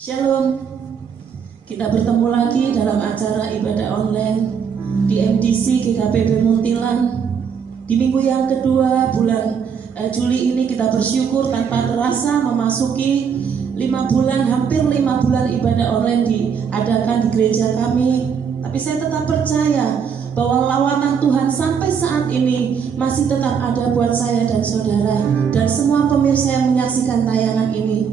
Shalom, kita bertemu lagi dalam acara ibadah online di MDC GKPB Muntilan. Di minggu yang kedua bulan Juli ini kita bersyukur tanpa terasa memasuki 5 bulan, hampir 5 bulan ibadah online diadakan di gereja kami. Tapi saya tetap percaya bahwa lawanan Tuhan sampai saat ini masih tetap ada buat saya dan saudara dan semua pemirsa yang menyaksikan tayangan ini.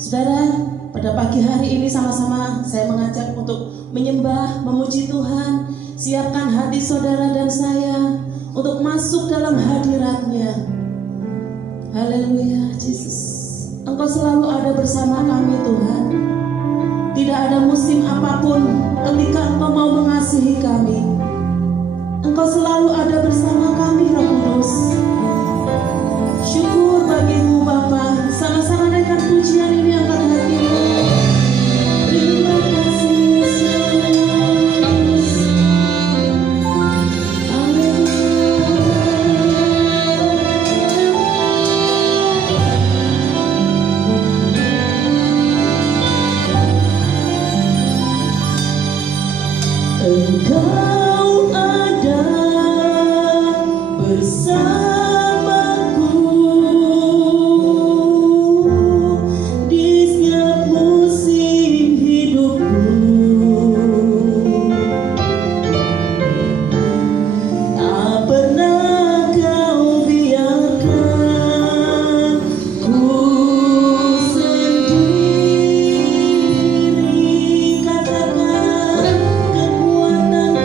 Saudara, pada pagi hari ini sama-sama saya mengajak untuk menyembah, memuji Tuhan. Siapkan hati saudara dan saya untuk masuk dalam hadirat-Nya. Haleluya, Yesus. Engkau selalu ada bersama kami, Tuhan. Tidak ada musim apapun ketika Engkau mau mengasihi kami. Engkau selalu ada bersama kami, Roh Kudus. Syukur bagimu Bapa. Sama-sama naikkan pujian ini, angkat hatimu. Terima kasih Yesus. Engkau ada bersamaku di setiap musim hidupku. Tak pernah kau biarkan ku sendiri. Katakan kekuatan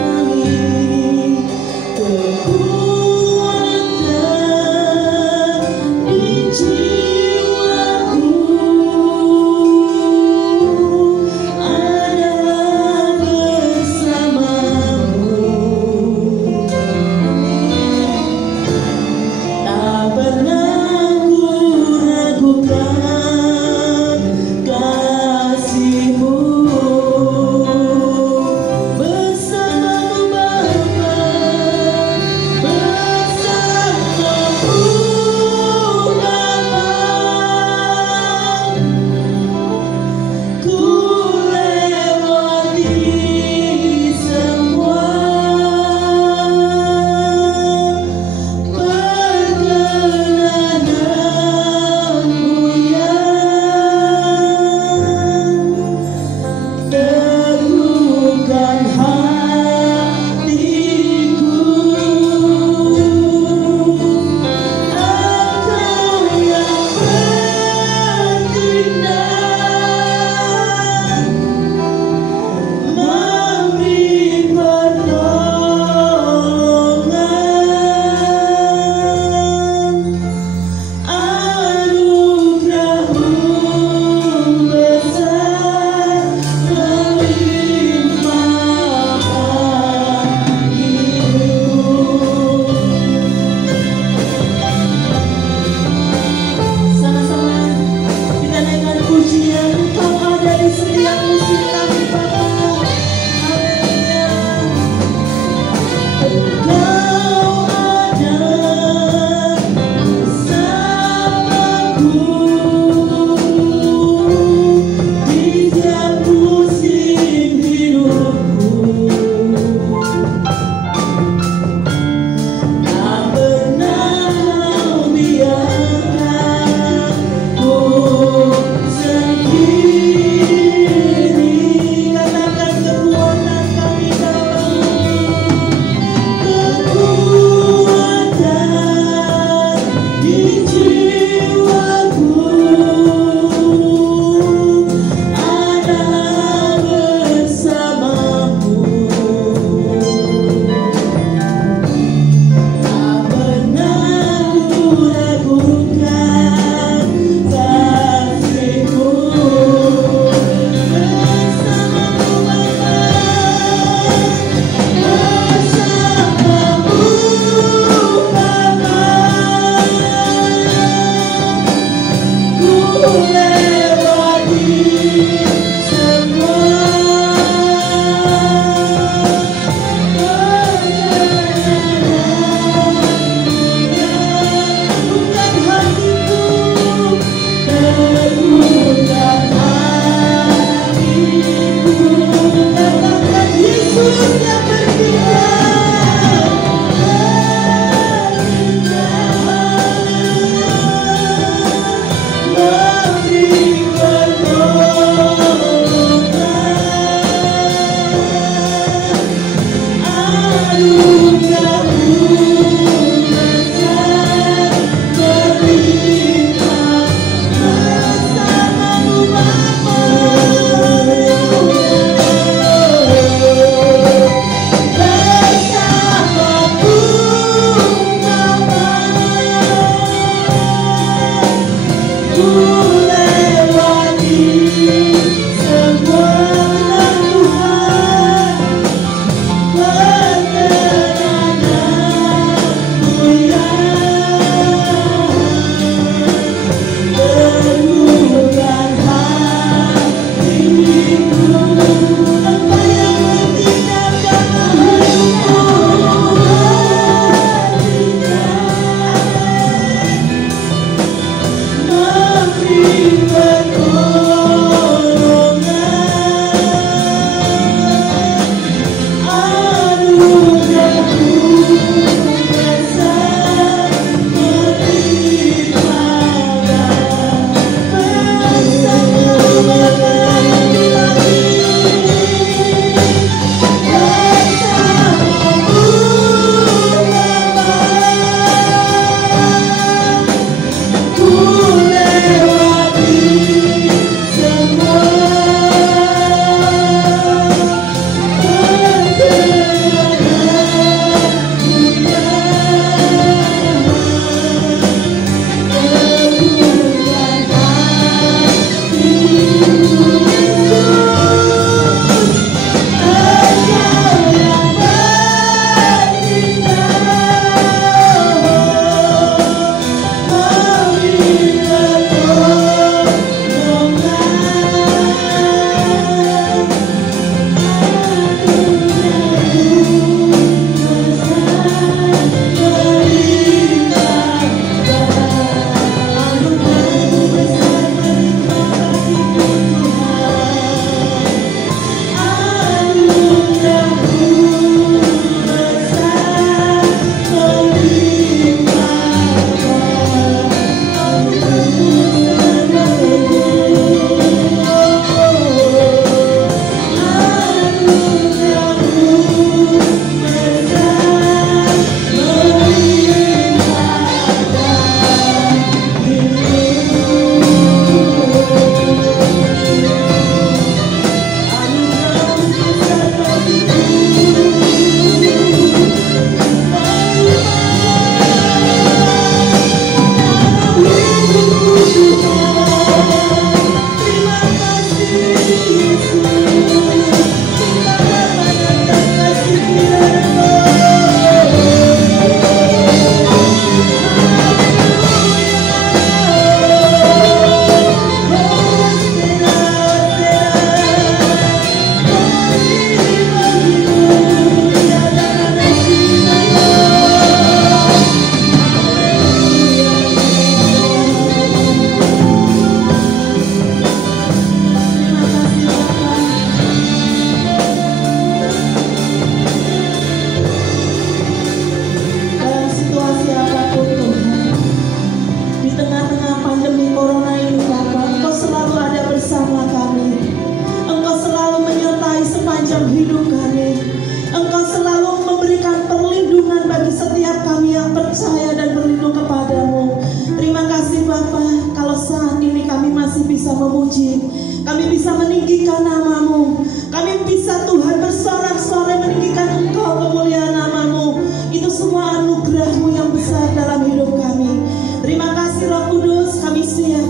Kami bisa meninggikan nama-Mu. Kami bisa Tuhan bersorak-sorai meninggikan Engkau, kemuliaan nama-Mu. Itu semua anugerah-Mu yang besar dalam hidup kami. Terima kasih Roh Kudus, kami siap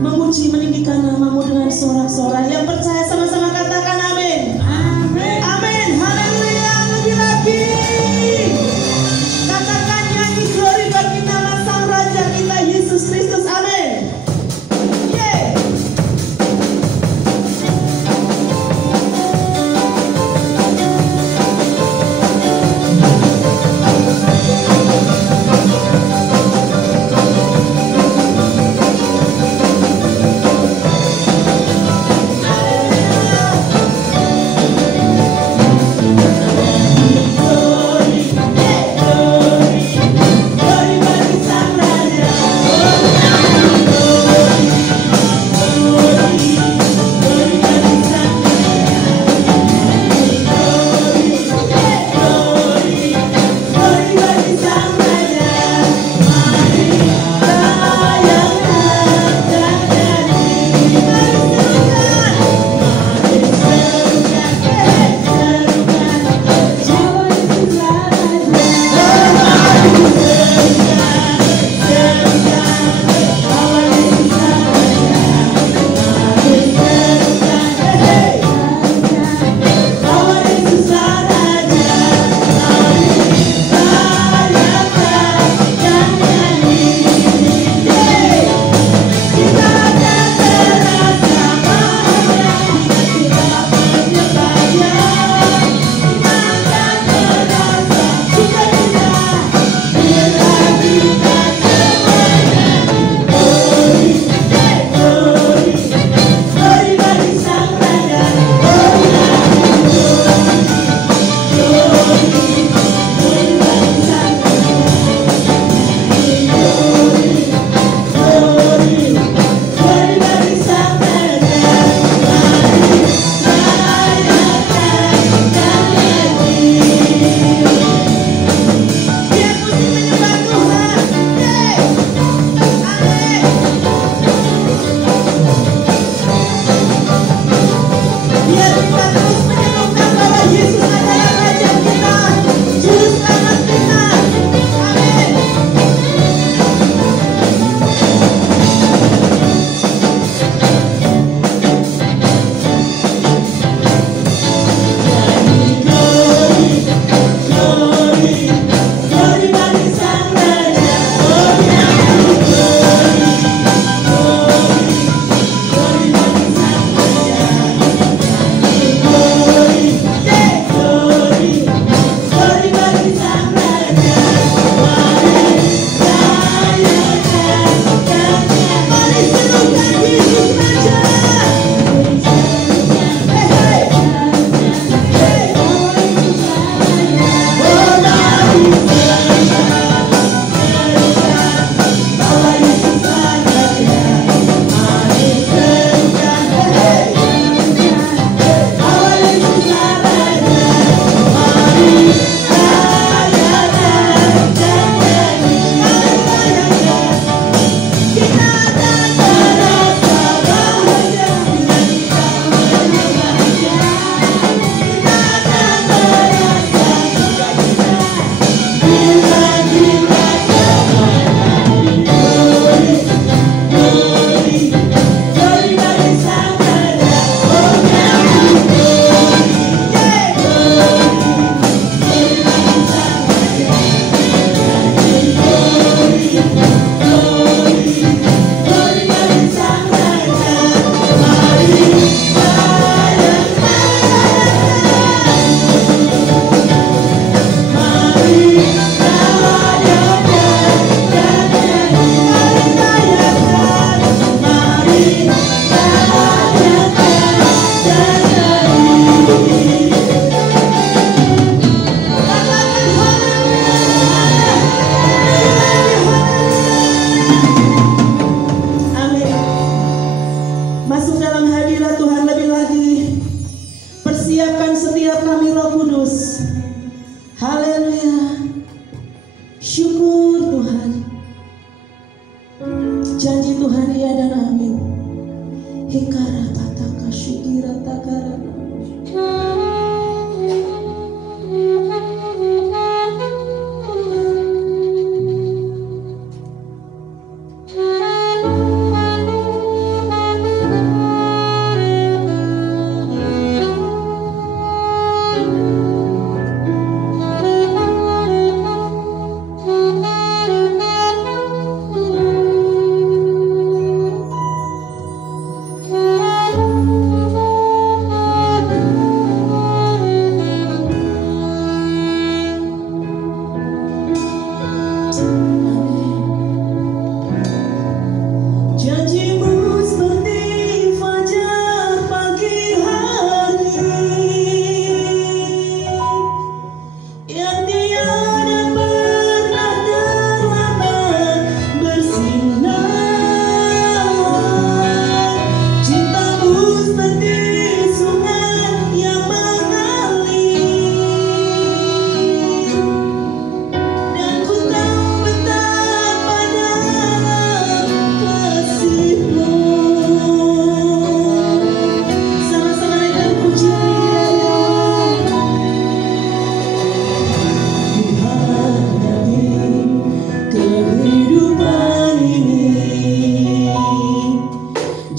memuji meninggikan nama-Mu dengan sorak-sorai. Yang percaya sama-sama katakan amin. Amin. Amin. Haleluya. Lebih lagi. Katakan nyanyi glory bagi nama Sang Raja kita Yesus Kristus. Amin. Yeay. Janji Tuhan iya dan amin. Shakara pataka shukira takara.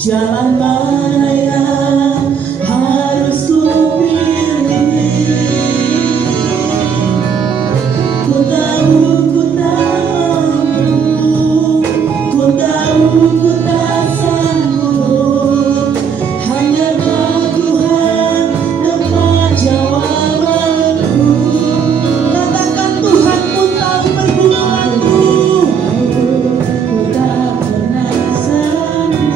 Jalan mana yang harus ku pilih? Ku tahu ku tak mampu, ku tahu ku tak sanggup. Hanya Tuhan dapat jawabanku. Katakan Tuhan ku tahu pergumulanku. Ku tak pernah sendiri.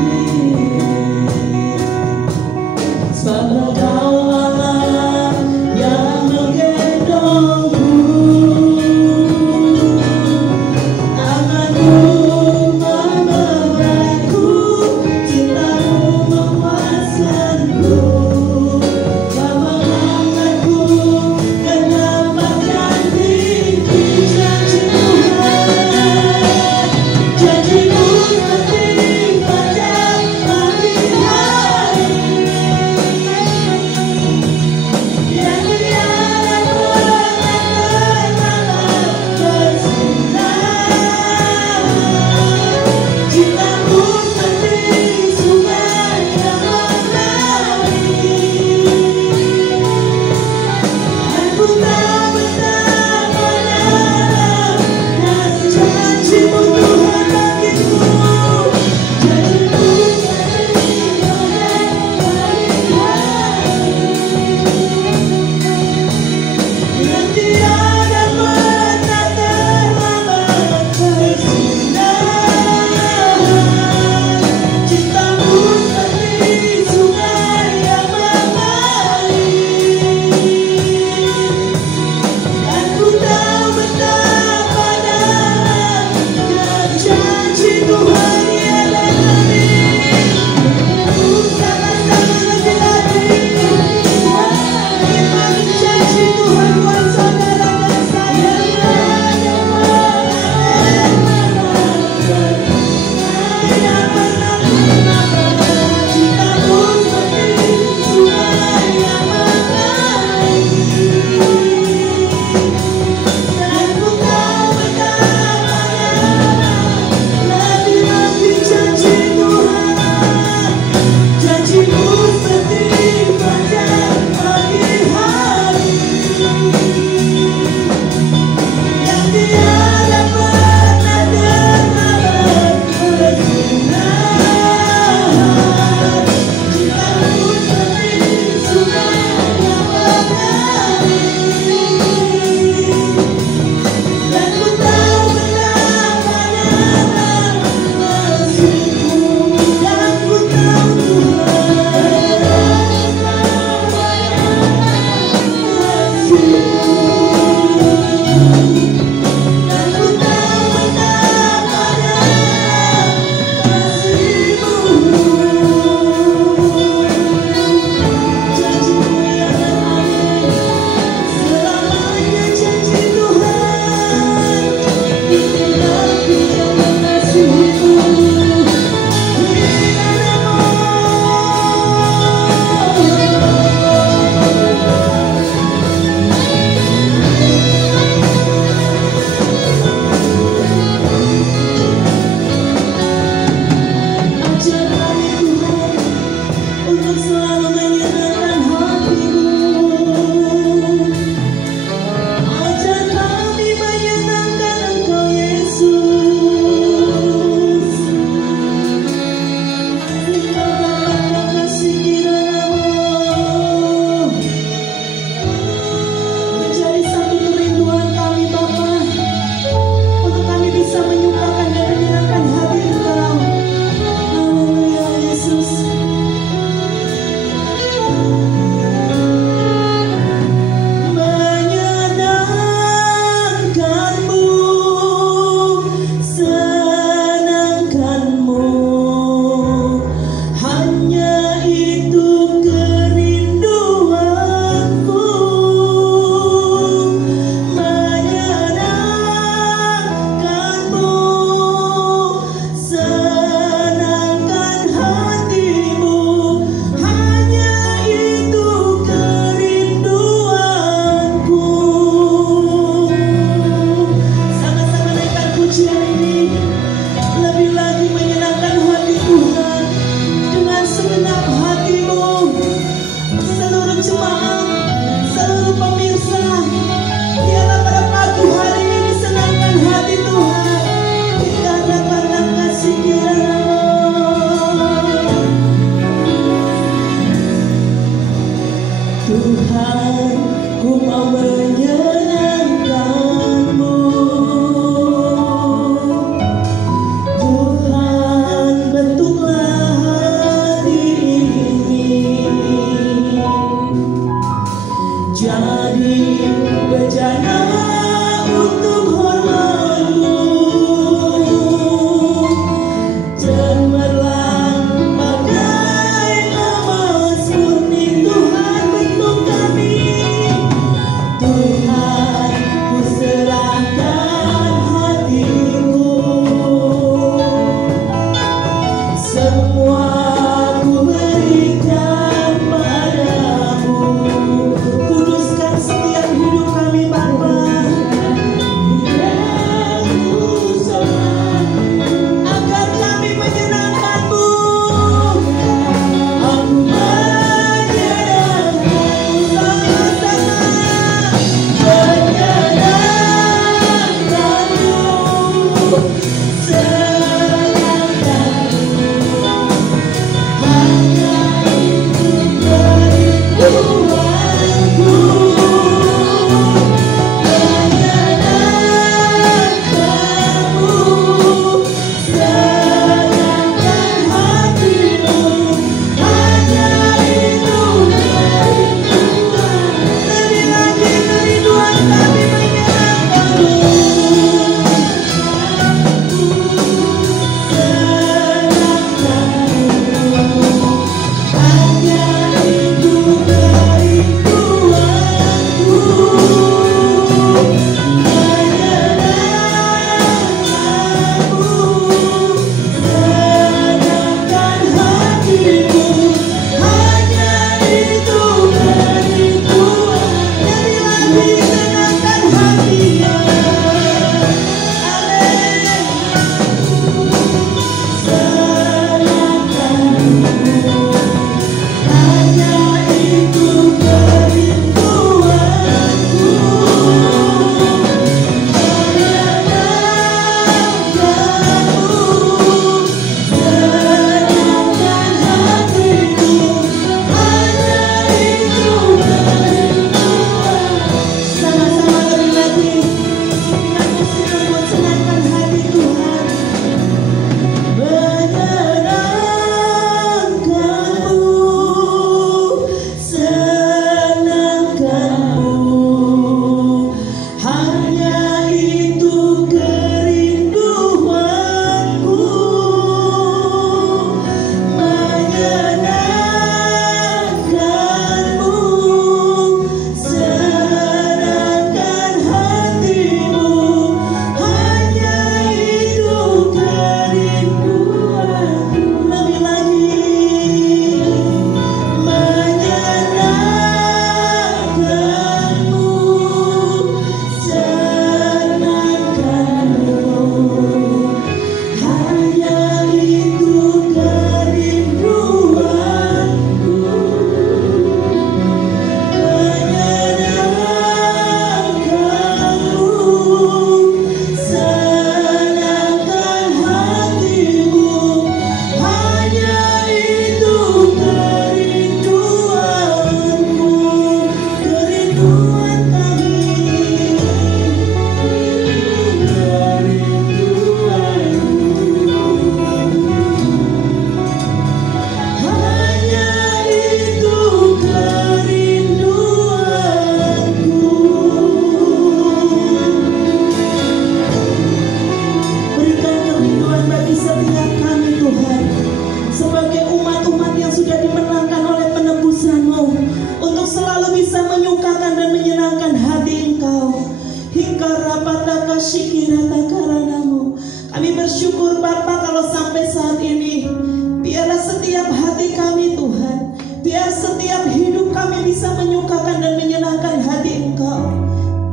Tuhan, ku mau menyenangkan-Mu. Tuhan, bentuklah hati ini jadi bejana untuk hormat-Mu. Cemerlang bagai emas murni, Tuhan bentuk kami. Tuhan, ku serahkan hatiku. Semua ku berikan padamu. Kuduskan setiap hidup kami, Bapa. Agar kami menyenangkan-Mu. Aku menyenangkan-Mu. Menyenangkan-Mu. Senangkan-Mu. Hanya itu kerinduanku. Menyenangkan-Mu. Senangkan hatimu. Hanya itu kerinduan. Lebih lagi kerinduan kami menyenangkan-Mu. Senangkan-Mu. Hanya itu kerinduanku. Menyenangkan-Mu. Senangkan hatimu. Hanya itu kerinduan. Lebih lagi senangkan hatinya. Amin. Senangkan-Mu. Hanya itu kerinduanku. Menyenangkan-Mu. Senangkan hatimu. Hanya itu kerinduan. Sama-sama lebih lagi. Dengan musikan buat senangkan hati Tuhan. Menyenangkan-Mu. Senangkan-Mu. Hanya itu kerinduanku. Menyenangkan-Mu. Senangkan hatimu. Hanya itu kerinduanku. Lebih lagi. Menyenangkan-Mu. Senangkan-Mu. Hanya itu kerinduanku. Menyenangkan-Mu. Senangkan hatimu. Hanya itu kerinduanku. Kerinduan kami. Hanya itu kerinduanku. Berikan kerinduan bagi setiap kami, Tuhan, sebagai umat-umat yang sudah dimenangkan oleh penebusan-Mu, untuk selalu bisa menyukakan dan menyenangkan hati Engkau. Hingga rapataka shikirata karanamu. Kami bersyukur Bapa kalau sampai saat ini, biarlah setiap hati kami Tuhan, biar setiap hidup kami bisa menyukakan dan menyenangkan hati Engkau.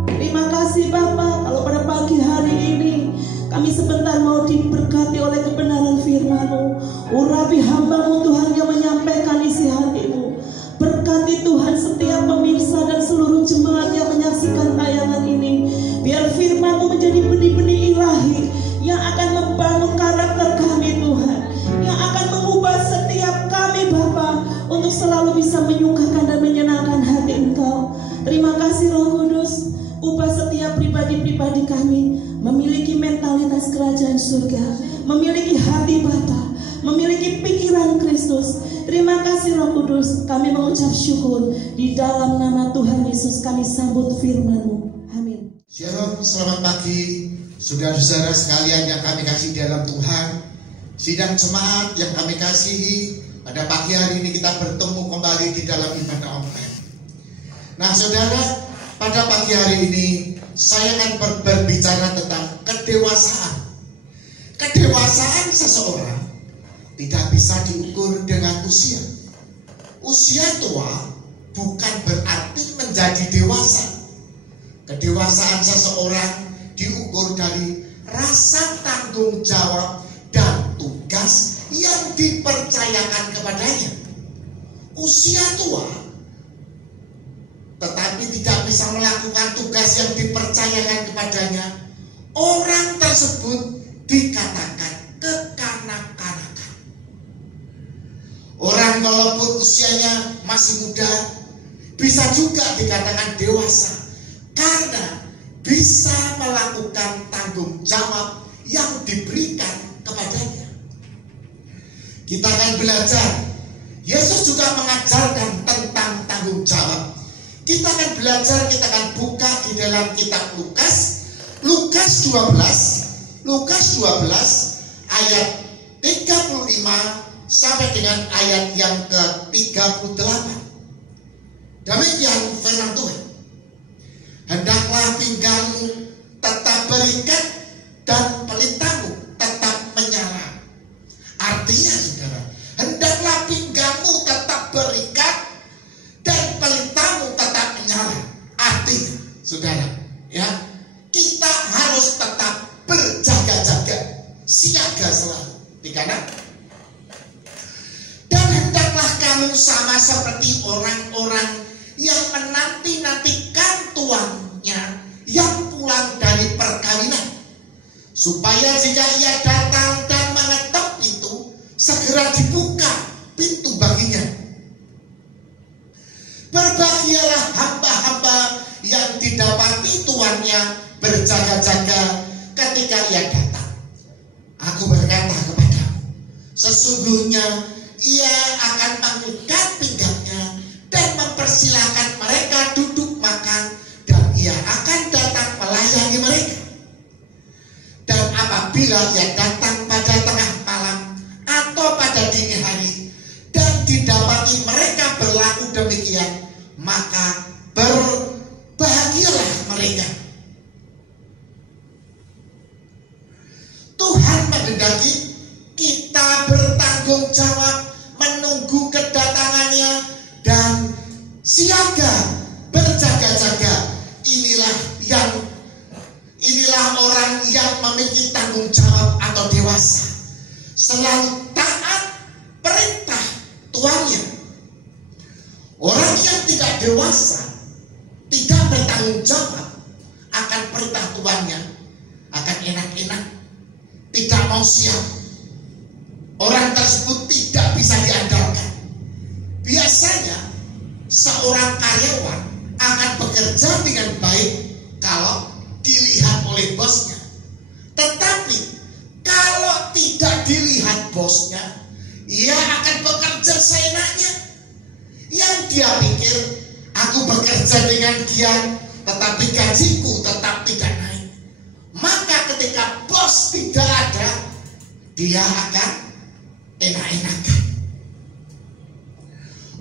Terima kasih Bapa kalau pada pagi hari ini kami sebentar mau diberkati oleh kebenaran firman-Mu. Urapi hamba-Mu Tuhan yang menyampaikan isi hati-Mu. Berkati Tuhan setiap pemirsa dan seluruh jemaat yang menyaksikan tayangan ini. Biar firman-Mu menjadi benih-benih ilahi yang akan membangun karakter kami Tuhan, yang akan mengubah setiap kami Bapa untuk selalu bisa menyukakan dan menyenangkan hati Engkau. Terima kasih Roh Kudus, ubah setiap pribadi-pribadi kami memiliki mentalitas kerajaan surga, memiliki hati Bapa, memiliki pikiran Kristus. Terima kasih Roh Kudus, kami mengucap syukur. Di dalam nama Tuhan Yesus kami sambut firman-Mu. Amin. Shalom, selamat pagi saudara-saudara sekalian yang kami kasih dalam Tuhan. Sidang jemaat yang kami kasihi, pada pagi hari ini kita bertemu kembali di dalam ibadah online. Nah saudara, pada pagi hari ini saya akan berbicara tentang kedewasaan. Kedewasaan seseorang tidak bisa diukur dengan usia. Usia tua bukan berarti menjadi dewasa. Kedewasaan seseorang diukur dari rasa tanggung jawab dan tugas yang dipercayakan kepadanya. Usia tua tetapi tidak bisa melakukan tugas yang dipercayakan kepadanya, orang tersebut dikatakan kekanak-kanakan. Orang walaupun usianya masih muda bisa juga dikatakan dewasa karena bisa melakukan tanggung jawab yang diberikan kepadanya. Kita akan belajar. Yesus juga mengajarkan tentang tanggung jawab. Kita akan belajar, kita akan buka di dalam kitab Lukas 12 ayat 35 sampai dengan ayat yang ke-38. Demikian firman Tuhan. Hendaklah pinggangmu tetap berikat dan pelitamu tetap menyala. Artinya saudara, hendaklah pinggangmu tetap berikat dan pelitamu tetap menyala. Artinya saudara, ya, kita harus tetap berjaga-jaga, siaga selalu. Dikarenakan dan hendaklah kamu sama seperti orang-orang yang menanti-nantikan tuannya yang pulang dari perkawinan, supaya jika ia datang dan mengetok pintu, segera dibuka pintu baginya. Berbahagialah hamba-hamba yang didapati tuannya berjaga-jaga ketika ia datang. Aku berkata kepadamu, sesungguhnya ia akan mengikat pinggangnya dan mempersilahkan mereka duduk makan, dan ia akan datang melayani mereka. Dan apabila ia datang pada tengah malam atau pada dini hari dan didapati mereka berlaku demikian, maka berbahagialah mereka. Tuhan menghendaki kita bertanggung jawab menunggu kedatangannya dan siaga berjaga-jaga. Inilah orang yang memiliki tanggung jawab atau dewasa, selalu taat perintah tuannya. Orang yang tidak dewasa, tidak bertanggung jawab akan perintah tuannya, akan enak-enak, tidak mau siap. Orang tersebut tidak bisa diandalkan. Biasanya seorang karyawan akan bekerja dengan baik kalau dilihat oleh bosnya. Tetapi kalau tidak dilihat bosnya, ia akan bekerja seenaknya. Yang dia pikir, aku bekerja dengan dia, tetapi gajiku tetap tidak naik. Maka ketika bos tidak ada, dia akan enak-enakan.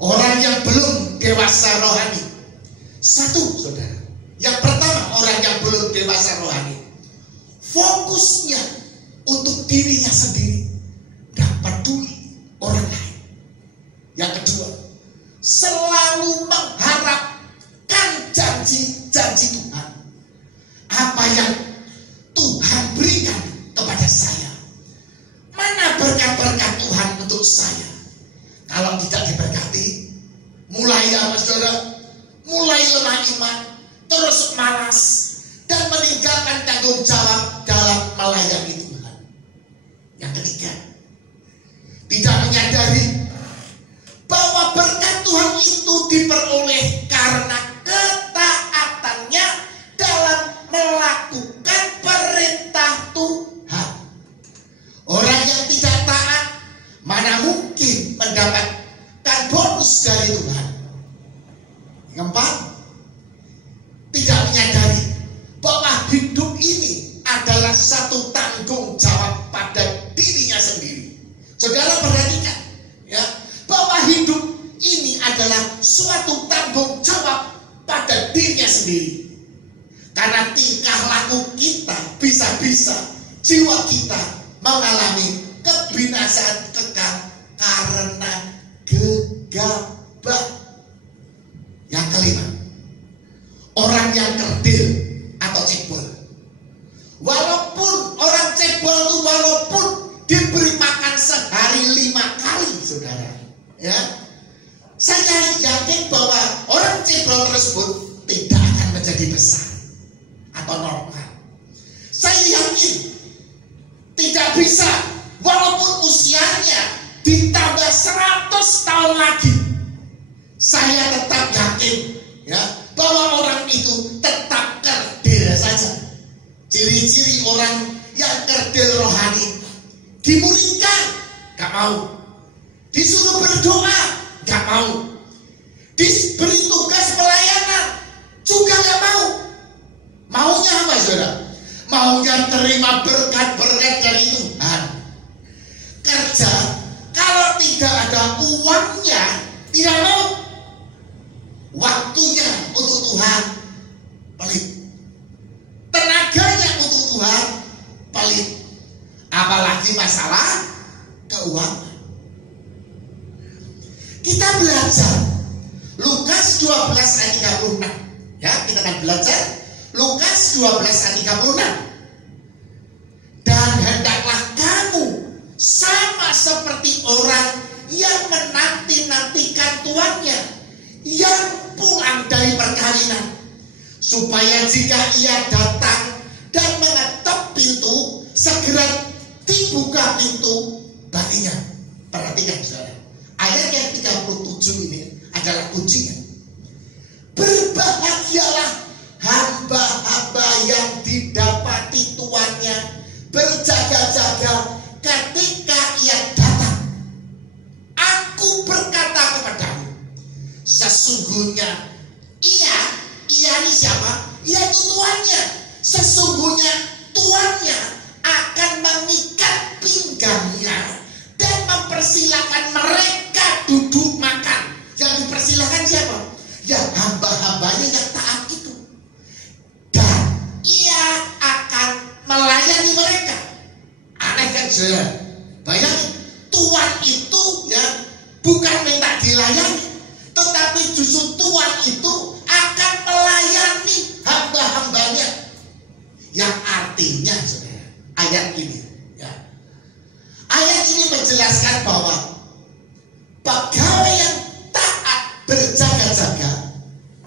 Orang yang belum dewasa rohani. Satu, saudara. Yang pertama, orang yang belum dewasa rohani, fokusnya untuk dirinya sendiri, gak peduli orang lain. Yang kedua, selalu mengharapkan janji-janji Tuhan. Apa yang Tuhan berikan kepada saya, mana berkat-berkat Tuhan untuk saya. Kalau tidak diberkati, mulai apa saudara? Mulai lemah iman, terus malas, dan meninggalkan tanggung jawab dalam melayani Tuhan. Yang ketiga, tidak menyadari bahwa terputus dari Tuhan. Yang keempat, tidak menyadari bahwa hidup ini adalah satu tanggung jawab pada dirinya sendiri. Saudara perhatikan ya, bahwa hidup ini adalah suatu tanggung jawab pada dirinya sendiri. Karena tingkah laku kita bisa-bisa jiwa kita mengalami kebinasaan kekal karena gegabah. Yang kelima, orang yang kerdil atau cebol. Walaupun orang cebol itu walaupun diberi makan sehari 5 kali, saudara, ya, saya yakin bahwa orang cebol tersebut tidak akan menjadi besar atau normal. Saya yakin tidak bisa, walaupun usianya ditambah 100 tahun lagi, saya tetap yakin ya bahwa orang itu tetap kerdil saja. Ciri-ciri orang yang kerdil rohani, dimuridkan gak mau, disuruh berdoa gak mau, diberi tugas pelayanan juga gak mau. Maunya apa, saudara? Maunya terima berkat-berkat dari Tuhan. Kerja kalau tidak ada uangnya tidak mau. Waktunya untuk Tuhan pelit, tenaganya untuk Tuhan pelit, apalagi masalah keuangan. Kita belajar Lukas 12 ayat 36 ya, kita akan belajar Lukas 12 ayat 36. Dan hendaklah kamu sama seperti orang yang menanti-nantikan tuannya yang pulang dari perkawinan, supaya jika ia datang dan mengetok pintu, segera dibuka pintu baginya. Perhatikan, saudara, ayat yang 37 ini adalah kuncinya. Berbahagialah hamba-hamba yang didapati tuannya berjaga-jaga ketika ia datang. Aku berkata kepadamu, sesungguhnya ia ini siapa? Yaitu tuannya. Sesungguhnya tuannya akan mengikat pinggangnya dan mempersilahkan mereka duduk makan. Yang dipersilahkan siapa? Ya hamba-hambanya yang taat itu. Dan ia akan melayani mereka. Aneh kan, saudara? Bayangin, tuan itu ya bukan minta dilayani, tetapi justru Tuhan itu akan melayani hamba-hambanya. Yang artinya, saudara, ayat ini ya, ayat ini menjelaskan bahwa pegawai yang taat berjaga-jaga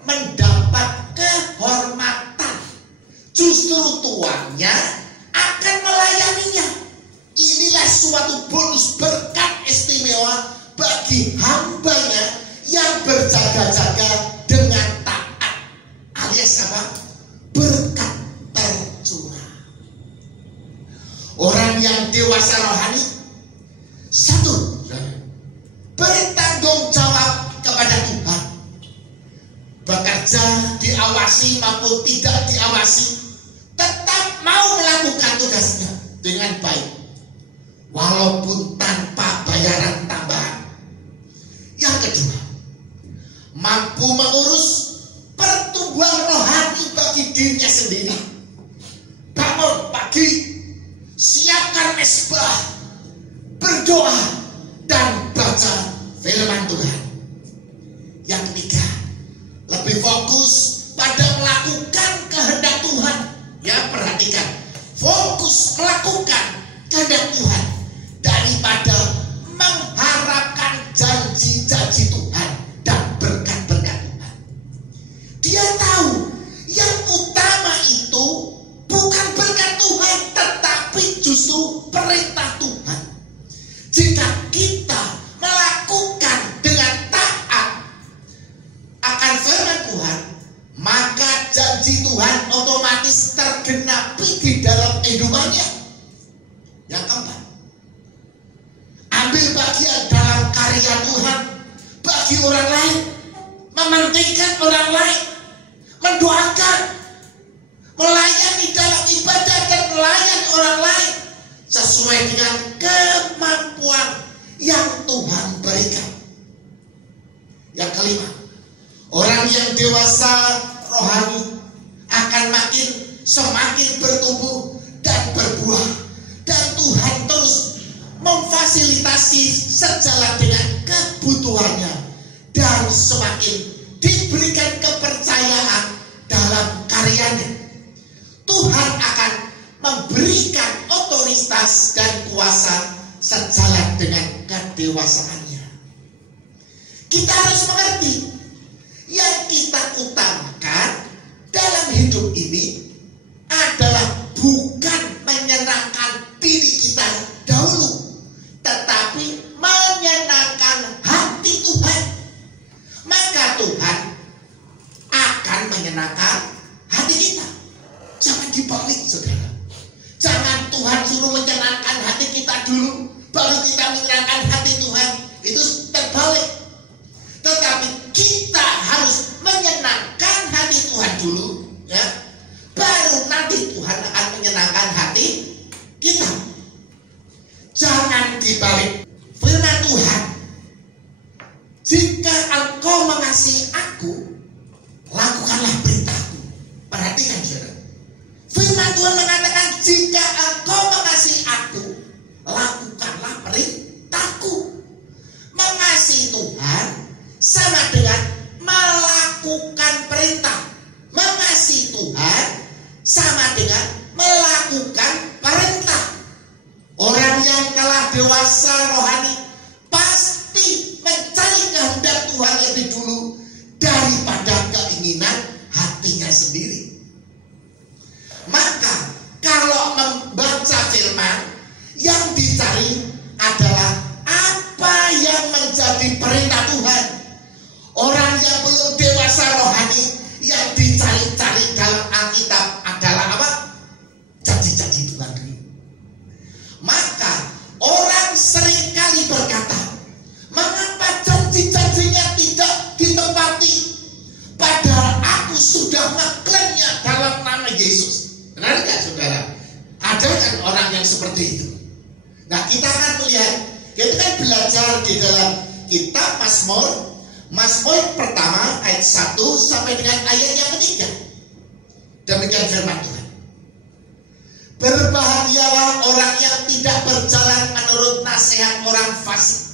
mendapat kehormatan. Justru tuannya akan melayaninya. Inilah suatu bonus berkat istimewa bagi hambanya yang berjaga-jaga dengan taat, alias apa? Berkat tercurah. Orang yang dewasa rohani, satu, bertanggung jawab kepada Tuhan. Bekerja diawasi maupun tidak diawasi, tetap mau melakukan tugasnya dengan baik, walaupun tanpa bayaran tambahan. Yang kedua, mampu mengurus pertumbuhan rohani bagi dirinya sendiri. Bangun pagi, siapkan mesbah, berdoa, dan baca firman Tuhan. Yang ketiga, lebih fokus pada melakukan kehendak Tuhan. Ya, perhatikan, fokus melakukan kehendak Tuhan daripada mengharapkan janji-janji Tuhan dan berkat-berkat Tuhan. Dia tahu yang utama itu bukan berkat Tuhan, tetapi justru perintah Tuhan. Jika kita melakukan dengan taat akan firman Tuhan, maka janji Tuhan otomatis tergenapi di dalam kehidupannya. Yang keempat, ambil bagian dalam karya Tuhan bagi orang orang lain, mementingkan orang lain, mendoakan, melayani dalam ibadah dan melayani orang lain sesuai dengan kemampuan yang Tuhan berikan. Yang kelima, orang yang dewasa rohani akan semakin bertumbuh dan berbuah, dan Tuhan terus memfasilitasi sejalan dengan kebutuhannya dan semakin diberikan kepercayaan dalam karyanya. Tuhan akan memberikan otoritas dan kuasa sejalan dengan kedewasaannya. Kita harus mengerti yang kita utamakan dalam hidup ini adalah bukan menyenangkan diri kita dahulu, tetapi menyenangkan hati Tuhan. Maka Tuhan akan menyenangkan hati kita. Jangan dibalik, saudara. Jangan Tuhan suruh menyenangkan hati kita dulu, baru kita menyenangkan hati Tuhan. Itu terbalik. Tetapi kita harus menyenangkan hati Tuhan dulu, ya. Baru nanti Tuhan akan menyenangkan hati kita. Jangan dibalik. Firman Tuhan, jika engkau mengasihi aku, lakukanlah perintahku. Perhatikan, saudara. Firman Tuhan mengatakan, jika engkau mengasihi aku, lakukanlah perintahku. Mengasihi Tuhan sama dengan melakukan perintah. Mengasihi Tuhan sama dengan melakukan perintah. Orang yang telah dewasa rohani pasti mencari kehendak Tuhan lebih dulu daripada keinginan hatinya sendiri. Maka kalau membaca firman, yang dicari adalah apa yang menjadi perintah Tuhan. Orang yang belum dewasa rohani, yang dicari-cari dalam Alkitab adalah apa? Janji-janji Tuhan dulu. Maka orang seringkali berkata, mengapa janji-janjinya tidak ditepati? Padahal aku sudah mengklaimnya dalam nama Yesus. Benar nggak, saudara? Ada kan orang yang seperti itu? Nah, kita akan melihat, kita kan belajar di dalam kitab Mazmur pertama ayat 1 sampai dengan ayat yang ketiga. Demikian firman Tuhan. Berbahagialah orang yang tidak berjalan menurut nasihat orang fasik,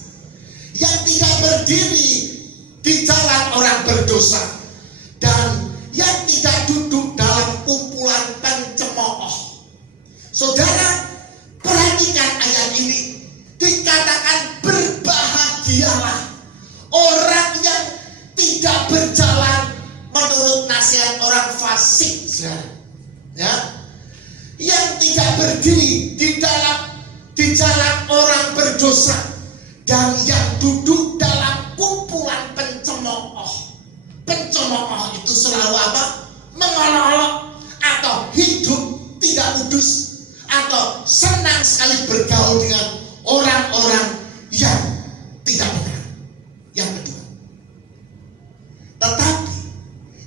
yang tidak berdiri di jalan orang berdosa, dan yang tidak duduk dalam kumpulan pencemooh. Saudara, perhatikan ayat ini. Dikatakan berbahagialah orang yang tidak berjalan menurut nasihat orang fasik, ya, yang tidak berdiri di jalan orang berdosa, dan yang duduk dalam kumpulan pencemooh. Pencemooh itu selalu apa? Mengolok-olok atau hidup tidak kudus, atau senang sekali bergaul dengan orang-orang yang tidak benar. Yang kedua, tetapi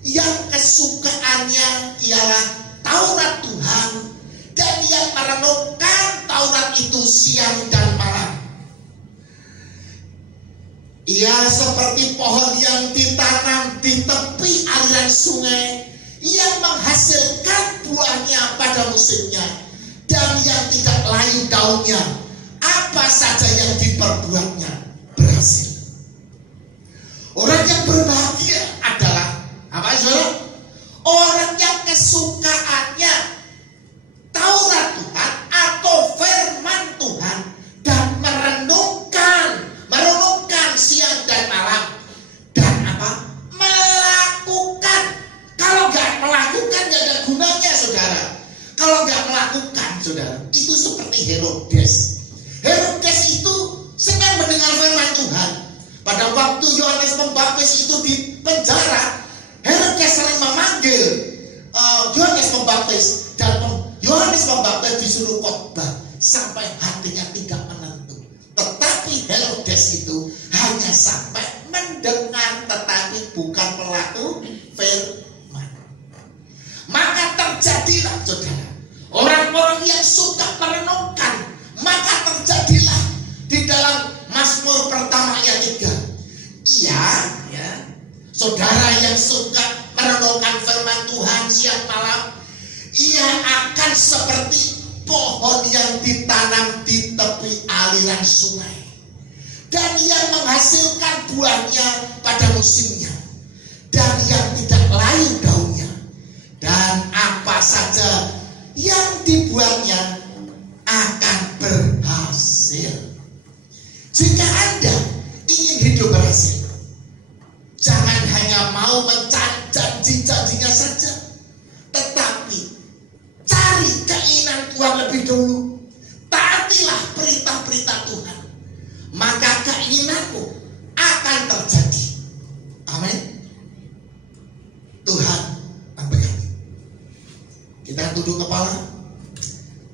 yang kesukaannya ialah Taurat Tuhan, dan yang merenungkan Taurat itu siang dan malam. Ia seperti pohon yang ditanam di tepi aliran sungai, yang menghasilkan buahnya pada musimnya, dan yang tidak layu daunnya. Apa saja yang diperbuatnya berhasil. Orang yang berbahagia adalah apa, saudara? Orang yang kesukaannya Taurat Tuhan atau firman Tuhan, dan merenungkan siang dan malam, dan apa? Melakukan. Kalau nggak melakukan nggak ada gunanya, saudara. Kalau nggak melakukan, saudara, itu seperti Herodes. Herodes itu senang mendengar firman Tuhan. Pada waktu Yohanes Pembaptis itu di penjara, Herodes sering memanggil Yohanes Pembaptis, dan Yohanes Pembaptis disuruh khotbah sampai hatinya tidak menentu. Tetapi Herodes itu hanya sampai mendengar tetapi bukan pelaku firman. Maka terjadilah, saudara, orang-orang yang suka merenungkan. Maka terjadilah di dalam Mazmur pertama ayat 3. Iya, ya, saudara yang suka merenungkan firman Tuhan siang malam, ia akan seperti pohon yang ditanam di tepi aliran sungai dan yang menghasilkan buahnya pada musimnya dan yang tidak layu daunnya, dan apa saja yang dibuatnya akan berhasil. Jika Anda ingin hidup berhasil, jangan hanya mau mencari janji-janjinya saja, tetapi cari keinginan Tuhan lebih dulu. Taatilah perintah-perintah Tuhan, maka keinginanmu akan terjadi. Amin. Tuhan memberkati. Kita tunduk kepala.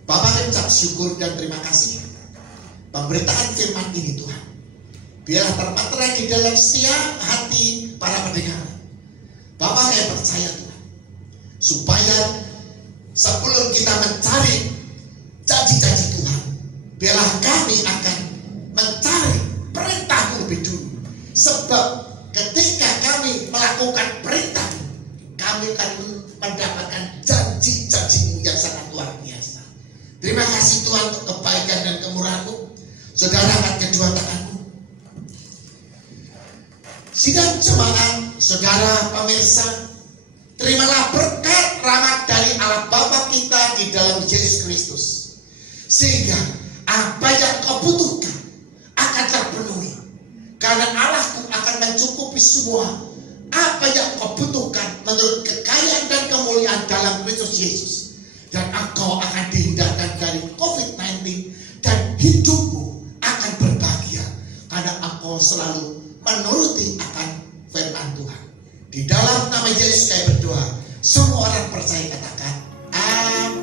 Bapak, kami ucap syukur dan terima kasih pemberitaan firman ini, Tuhan. Biarlah terpatera di dalam setiap hati para pendengar. Bapak, saya percaya Tuhan, supaya sebelum kita mencari janji-janji Tuhan, biarlah kami akan mencari perintah-Mu lebih dulu. Sebab ketika kami melakukan perintah, kami akan mendapatkan janji-janji-Mu yang sangat luar biasa. Terima kasih Tuhan untuk kebaikan dan kemurahan-Mu. Saudara, angkat kedua tanganmu. Sidang jemaat, saudara pemirsa, terimalah berkat rahmat dari Allah Bapa kita di dalam Yesus Kristus, sehingga apa yang kau butuhkan akan terpenuhi, karena Allahku akan mencukupi semua apa yang kau butuhkan menurut kekayaan dan kemuliaan dalam Kristus Yesus. Dan engkau akan dihindarkan dari COVID-19 dan hidupmu akan berbahagia karena engkau selalu menuruti akan firman Tuhan. Di dalam nama Yesus saya berdoa. Semua orang percaya katakan amin.